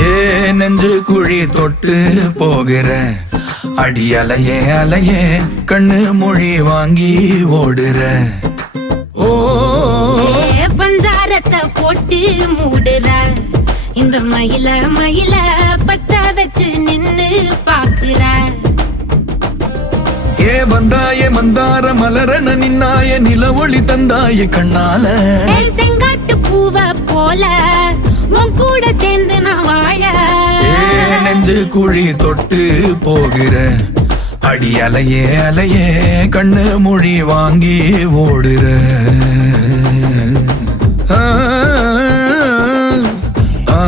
ஏ நெஞ்சு குழி தொட்டு போகிற அடி அலையே அலையே கண்ணு மொழி வாங்கி ஓடுற. ஓ பஞ்சாரத்தை போட்டு மூடுற இந்த மயில மயில பத்த வச்சு நின்னு பாக்குற. ஏ வந்தாய மந்தார மலரன நின்னாய நில ஒளி தந்தாய கண்ணால. செங்காட்டு பூவ போல உன் கூட சேர்ந்து நான் வாழ. நெஞ்சு குழி தொட்டு போகிற அடி அலையே அலையே கண்ணு மொழி வாங்கி ஓடுற. ஆ ஆ